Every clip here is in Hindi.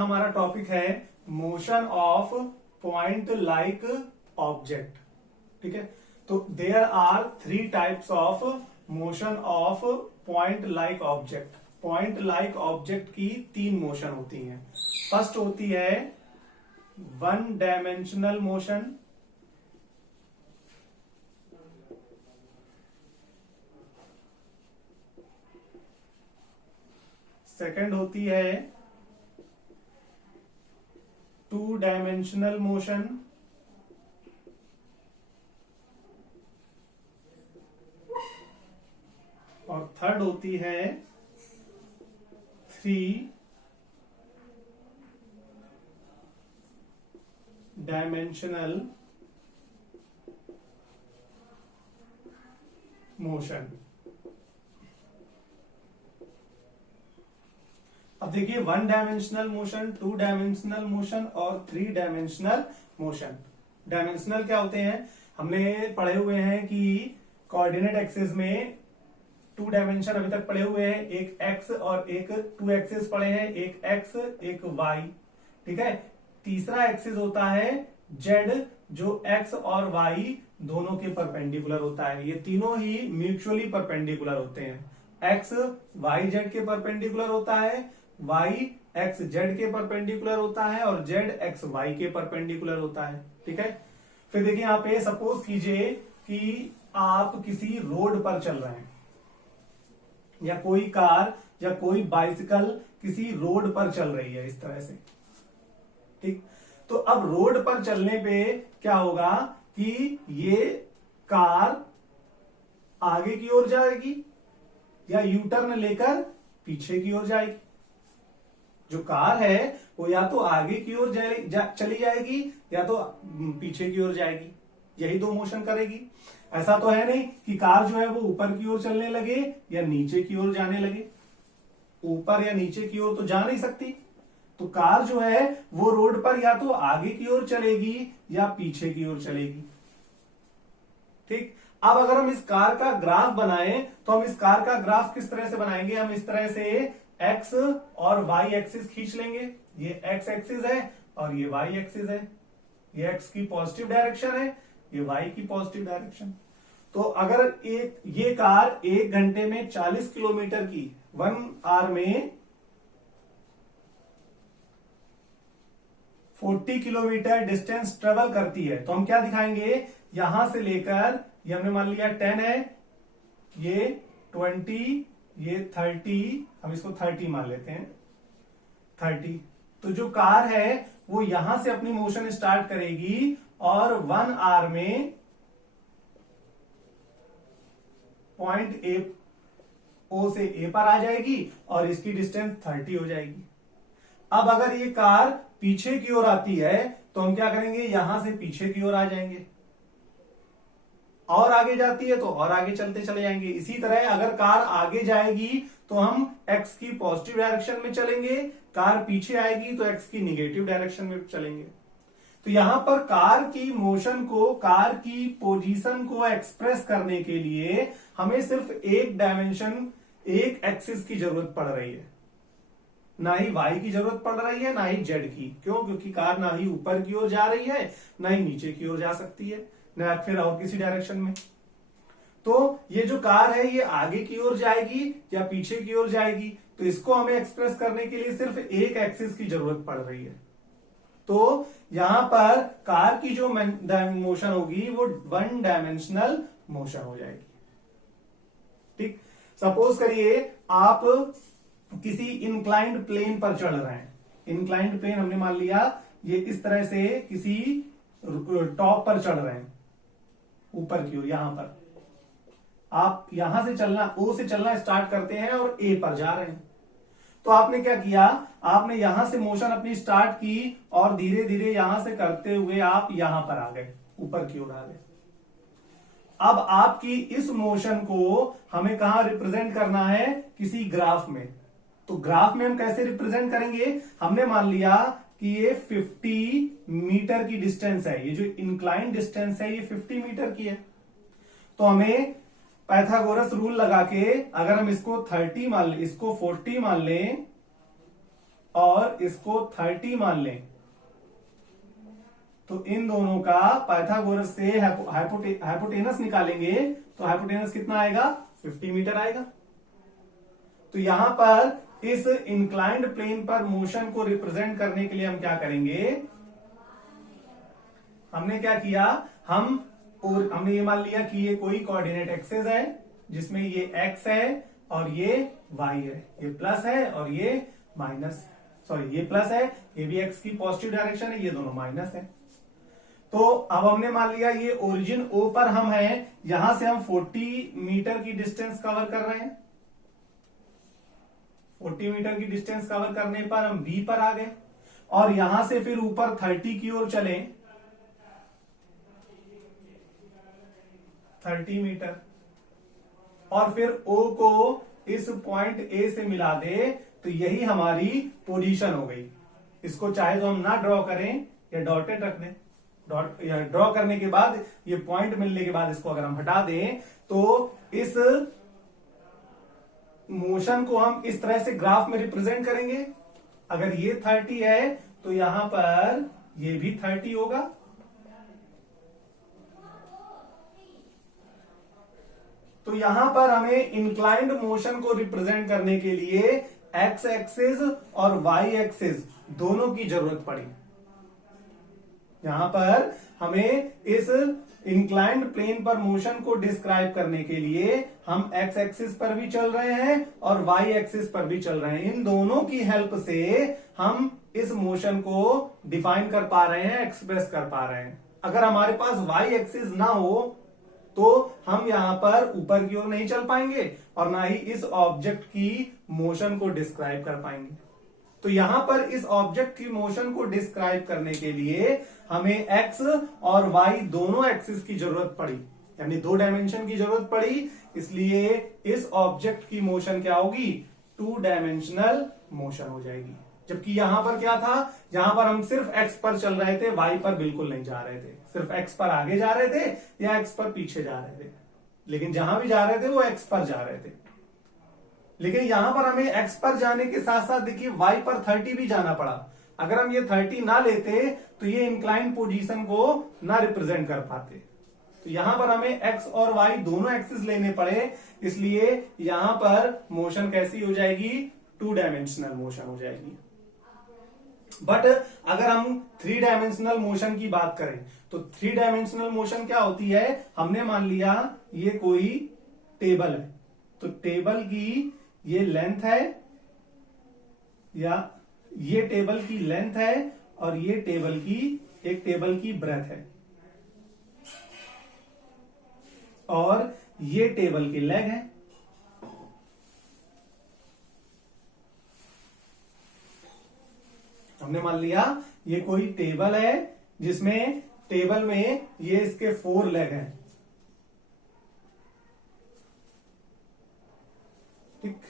हमारा टॉपिक है motion of point like object. ठीक है, तो there are 3 types of motion of point like object. Point like object की 3 मोशन होती हैं। फर्स्ट होती है 1 डायमेंशनल मोशन, सेकंड होती है 2 डायमेंशनल मोशन, और थर्ड होती है 3 डायमेंशनल मोशन। अब देखिए 1 डायमेंशनल मोशन, 2 डायमेंशनल मोशन और 3 डायमेंशनल मोशन। डायमेंशनल क्या होते हैं? हमने पढ़े हुए हैं कि कोऑर्डिनेट एक्सिस में 2 डायमेंशन अभी तक पढ़े हुए हैं, एक एक्स और एक 2 एक्सिस पढ़े हैं, एक एक्स एक वाई। ठीक है, तीसरा एक्सिस होता है जेड, जो एक्स और वाई दोनों के परपेंडिकुलर होता है। ये तीनों ही म्यूचुअली परपेंडिकुलर होते हैं। एक्स वाई जेड के परपेंडिकुलर होता है, वाई एक्स जेड के परपेंडिकुलर होता है, और जेड एक्स वाई के परपेंडिकुलर होता है। ठीक है, फिर देखिए यहां पे सपोज कीजिए कि आप किसी रोड पर चल रहे हैं, या कोई कार या कोई बाइसिकल किसी रोड पर चल रही है इस तरह से। ठीक, तो अब रोड पर चलने पे क्या होगा कि ये कार आगे की ओर जाएगी या यू टर्न लेकर पीछे की ओर जाएगी। जो कार है वो या तो आगे की ओर चली जाएगी या तो पीछे की ओर जाएगी। यही 2 मोशन करेगी। ऐसा तो है नहीं कि कार जो है वो ऊपर की ओर चलने लगे या नीचे की ओर जाने लगे। ऊपर या नीचे की ओर तो जा नहीं सकती, तो कार जो है वो रोड पर या तो आगे की ओर चलेगी या पीछे की ओर चलेगी। ठीक, अब अगर हम इस कार का ग्राफ बनाएं तो हम इस कार का ग्राफ किस तरह से बनाएंगे? हम इस तरह से एक्स और वाई एक्सिस खींच लेंगे। ये एक्स एक्सिस है और ये वाई एक्सिस है। ये एक्स की पॉजिटिव डायरेक्शन है, ये वाई की पॉजिटिव डायरेक्शन। तो अगर ये कार 1 घंटे में 40 किलोमीटर की 1 आवर में 40 किलोमीटर डिस्टेंस ट्रेवल करती है, तो हम क्या दिखाएंगे? यहां से लेकर, ये हमने मान लिया 10 है, ये 20, ये 30, हम इसको 30 मान लेते हैं, 30। तो जो कार है वो यहां से अपनी मोशन स्टार्ट करेगी और 1 आवर में पॉइंट ए ओ से ए पर आ जाएगी और इसकी डिस्टेंस 30 हो जाएगी। अब अगर ये कार पीछे की ओर आती है तो हम क्या करेंगे? यहां से पीछे की ओर आ जाएंगे, और आगे जाती है तो और आगे चलते चले जाएंगे। इसी तरह अगर कार आगे जाएगी तो हम एक्स की पॉजिटिव डायरेक्शन में चलेंगे, कार पीछे आएगी तो एक्स की निगेटिव डायरेक्शन में चलेंगे। तो यहां पर कार की मोशन को, कार की पोजीशन को एक्सप्रेस करने के लिए हमें सिर्फ एक डायमेंशन, एक एक्सिस की जरूरत पड़ रही है। ना ही वाई की जरूरत पड़ रही है, ना ही जेड की। क्यों? क्योंकि कार ना ही ऊपर की ओर जा रही है, ना ही नीचे की ओर जा सकती है, ना फिर और किसी डायरेक्शन में। तो ये जो कार है ये आगे की ओर जाएगी या पीछे की ओर जाएगी, तो इसको हमें एक्सप्रेस करने के लिए सिर्फ एक एक्सिस की जरूरत पड़ रही है। तो यहां पर कार की जो मोशन होगी वो 1 डायमेंशनल मोशन हो जाएगी। ठीक, सपोज करिए आप किसी इंक्लाइंड प्लेन पर चढ़ रहे हैं। इंक्लाइंड प्लेन हमने मान लिया ये इस तरह से किसी टॉप पर चढ़ रहे हैं, ऊपर की ओर। यहां पर आप यहां से चलना, ओ से चलना स्टार्ट करते हैं और ए पर जा रहे हैं। तो आपने क्या किया? आपने यहां से मोशन अपनी स्टार्ट की और धीरे धीरे यहां से करते हुए आप यहां पर आ गए, ऊपर की ओर आ गए। अब आपकी इस मोशन को हमें कहां रिप्रेजेंट करना है? किसी ग्राफ में। तो ग्राफ में हम कैसे रिप्रेजेंट करेंगे? हमने मान लिया कि ये 50 मीटर की डिस्टेंस है, ये जो इंक्लाइन डिस्टेंस है ये 50 मीटर की है। तो हमें पाइथागोरस रूल लगा के अगर हम इसको 30 मान लें, इसको 40 मान लें, और इसको 30 मान लें, तो इन दोनों का पाइथागोरस से हाइपोटेनस निकालेंगे तो हाइपोटेनस कितना आएगा, 50 मीटर आएगा। तो यहां पर इस इंक्लाइंड प्लेन पर मोशन को रिप्रेजेंट करने के लिए हम क्या करेंगे, हमने क्या किया, हमने ये मान लिया कि ये कोई कोऑर्डिनेट एक्सेस है जिसमें ये x है और ये y है, ये प्लस है और ये माइनस, सॉरी ये प्लस है, ये भी x की पॉजिटिव डायरेक्शन है, ये दोनों माइनस है। तो अब हमने मान लिया ये ओरिजिन O पर हम हैं, यहां से हम 40 मीटर की डिस्टेंस कवर कर रहे हैं। 40 मीटर की डिस्टेंस कवर करने पर हम B पर आ गए और यहां से फिर ऊपर 30 की ओर चले, 30 मीटर, और फिर O को इस पॉइंट A से मिला दे, तो यही हमारी पोजीशन हो गई। इसको चाहे तो हम ना ड्रॉ करें या डॉटेड रख दें, डॉट या ड्रॉ करने के बाद ये पॉइंट मिलने के बाद इसको अगर हम हटा दें तो इस मोशन को हम इस तरह से ग्राफ में रिप्रेजेंट करेंगे। अगर ये 30 है तो यहां पर ये भी 30 होगा, तो यहां पर हमें इंक्लाइंड मोशन को रिप्रेजेंट करने के लिए एक्स एक्सिस और वाई एक्सिस दोनों की जरूरत पड़ी। यहां पर हमें इस इंक्लाइंड प्लेन पर मोशन को डिस्क्राइब करने के लिए हम एक्स एक्सिस पर भी चल रहे हैं और वाई एक्सिस पर भी चल रहे हैं। इन दोनों की हेल्प से हम इस मोशन को डिफाइन कर पा रहे हैं, एक्सप्रेस कर पा रहे हैं। अगर हमारे पास वाई एक्सिस ना हो तो हम यहां पर ऊपर की ओर नहीं चल पाएंगे और ना ही इस ऑब्जेक्ट की मोशन को डिस्क्राइब कर पाएंगे। तो यहां पर इस ऑब्जेक्ट की मोशन को डिस्क्राइब करने के लिए हमें एक्स और वाई दोनों एक्सिस की जरूरत पड़ी, यानी 2 डायमेंशन की जरूरत पड़ी। इसलिए इस ऑब्जेक्ट की मोशन क्या होगी, 2 डायमेंशनल मोशन हो जाएगी। जबकि यहां पर क्या था, यहां पर हम सिर्फ एक्स पर चल रहे थे, वाई पर बिल्कुल नहीं जा रहे थे। सिर्फ एक्स पर आगे जा रहे थे या एक्स पर पीछे जा रहे थे, लेकिन जहां भी जा रहे थे वो एक्स पर जा रहे थे। लेकिन यहां पर हमें एक्स पर जाने के साथ साथ देखिए वाई पर 30 भी जाना पड़ा। अगर हम ये 30 ना लेते तो ये इंक्लाइन पोजीशन को ना रिप्रेजेंट कर पाते। तो यहां पर हमें एक्स और वाई दोनों एक्सिस लेने पड़े, इसलिए यहां पर मोशन कैसी हो जाएगी, 2 डायमेंशनल मोशन हो जाएगी। बट अगर हम 3 डायमेंशनल मोशन की बात करें तो 3 डायमेंशनल मोशन क्या होती है, हमने मान लिया ये कोई टेबल है, तो टेबल की ये लेंथ है, या ये टेबल की लेंथ है और ये टेबल की ब्रेथ है, और ये टेबल के लेग है। हमने मान लिया ये कोई टेबल है जिसमें टेबल में ये इसके 4 लेग हैं, ठीक।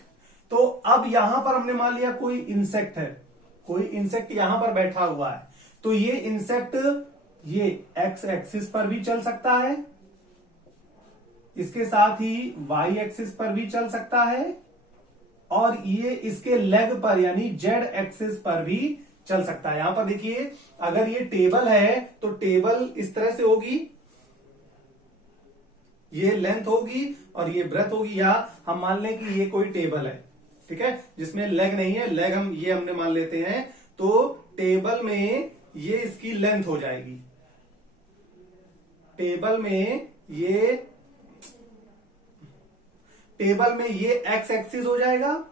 तो अब यहां पर हमने मान लिया कोई इंसेक्ट है, कोई इंसेक्ट यहां पर बैठा हुआ है, तो ये इंसेक्ट ये एक्स एक्सिस पर भी चल सकता है, इसके साथ ही वाई एक्सिस पर भी चल सकता है, और ये इसके लेग पर यानी जेड एक्सिस पर भी चल सकता है। यहां पर देखिए अगर ये टेबल है तो टेबल इस तरह से होगी, ये लेंथ होगी और ये ब्रेथ होगी, या हम मान लें कि ये कोई टेबल है, ठीक है, जिसमें लेग नहीं है, लेग हमने मान लेते हैं। तो टेबल में ये इसकी लेंथ हो जाएगी, टेबल में ये एक्स एक्सिस हो जाएगा,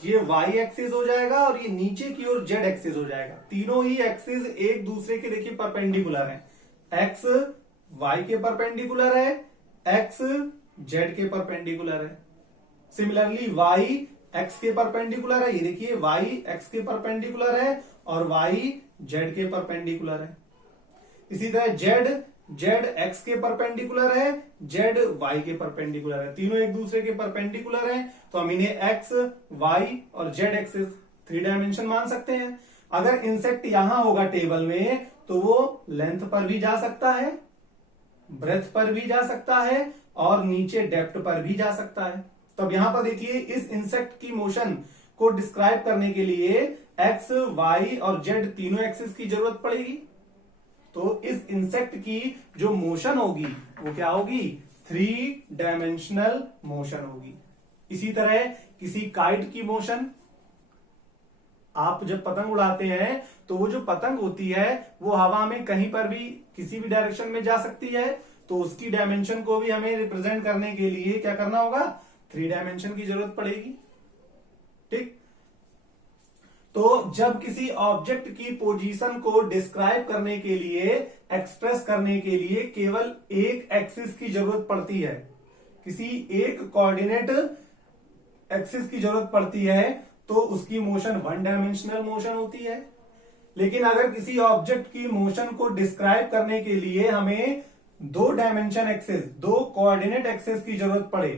ये वाई एक्सिस हो जाएगा और ये नीचे की ओर जेड एक्सिस हो जाएगा। तीनों ही एक्सिस एक दूसरे के देखिए परपेंडिकुलर हैं। एक्स वाई के परपेंडिकुलर है, एक्स जेड के परपेंडिकुलर है। सिमिलरली वाई एक्स के परपेंडिकुलर है, ये देखिए वाई एक्स के परपेंडिकुलर है और वाई जेड के परपेंडिकुलर है। इसी तरह जेड एक्स के परपेंडिकुलर है, जेड वाई के परपेंडिकुलर है, तीनों एक दूसरे के परपेंडिकुलर हैं, तो हम इन्हें एक्स वाई और जेड एक्सिस 3 डायमेंशन मान सकते हैं। अगर इंसेक्ट यहां होगा टेबल में तो वो लेंथ पर भी जा सकता है, ब्रेथ पर भी जा सकता है और नीचे डेप्थ पर भी जा सकता है। तो अब यहां पर देखिए इस इंसेक्ट की मोशन को डिस्क्राइब करने के लिए एक्स, वाई और जेड तीनों एक्सिस की जरूरत पड़ेगी। तो इस इंसेक्ट की जो मोशन होगी वो क्या होगी, 3 डायमेंशनल मोशन होगी। इसी तरह किसी काइट की मोशन, आप जब पतंग उड़ाते हैं तो वो जो पतंग होती है वो हवा में कहीं पर भी किसी भी डायरेक्शन में जा सकती है, तो उसकी डायमेंशन को भी हमें रिप्रेजेंट करने के लिए क्या करना होगा, 3 डायमेंशन की जरूरत पड़ेगी। ठीक, तो जब किसी ऑब्जेक्ट की पोजीशन को डिस्क्राइब करने के लिए, एक्सप्रेस करने के लिए केवल एक एक्सिस की जरूरत पड़ती है, किसी एक कोऑर्डिनेट एक्सिस की जरूरत पड़ती है, तो उसकी मोशन 1 डायमेंशनल मोशन होती है। लेकिन अगर किसी ऑब्जेक्ट की मोशन को डिस्क्राइब करने के लिए हमें 2 डायमेंशन एक्सिस, 2 कोऑर्डिनेट एक्सिस की जरूरत पड़े,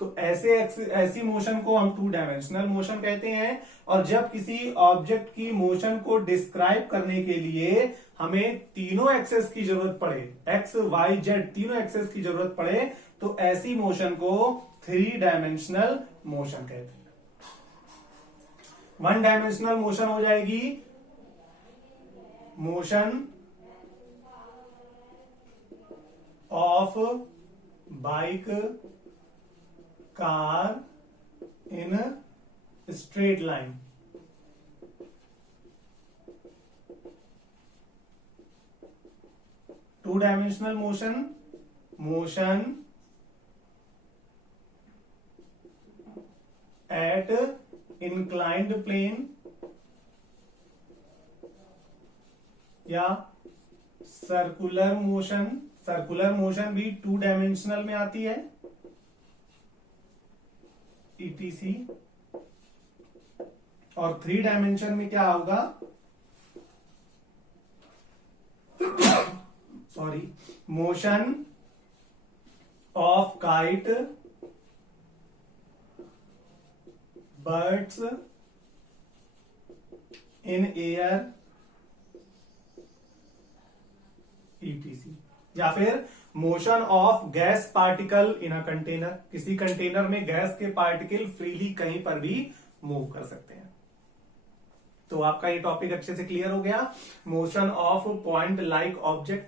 तो ऐसी मोशन को हम 2 डायमेंशनल मोशन कहते हैं। और जब किसी ऑब्जेक्ट की मोशन को डिस्क्राइब करने के लिए हमें तीनों एक्सेस की जरूरत पड़े, एक्स, वाई, जेड तीनों एक्सेस की जरूरत पड़े, तो ऐसी मोशन को 3 डायमेंशनल मोशन कहते हैं। 1 डायमेंशनल मोशन हो जाएगी motion of bike, car in straight line. Two dimensional motion, motion at inclined plane या सर्कुलर मोशन। सर्कुलर मोशन भी 2 डायमेंशनल में आती है, ETC। और 3 डायमेंशन में क्या होगा, sorry, motion of kite, birds in air, ETC। या फिर motion of gas particle in a container, किसी कंटेनर में गैस के पार्टिकल फ्रीली कहीं पर भी मूव कर सकते हैं। तो आपका ये टॉपिक अच्छे से क्लियर हो गया। Motion of point like object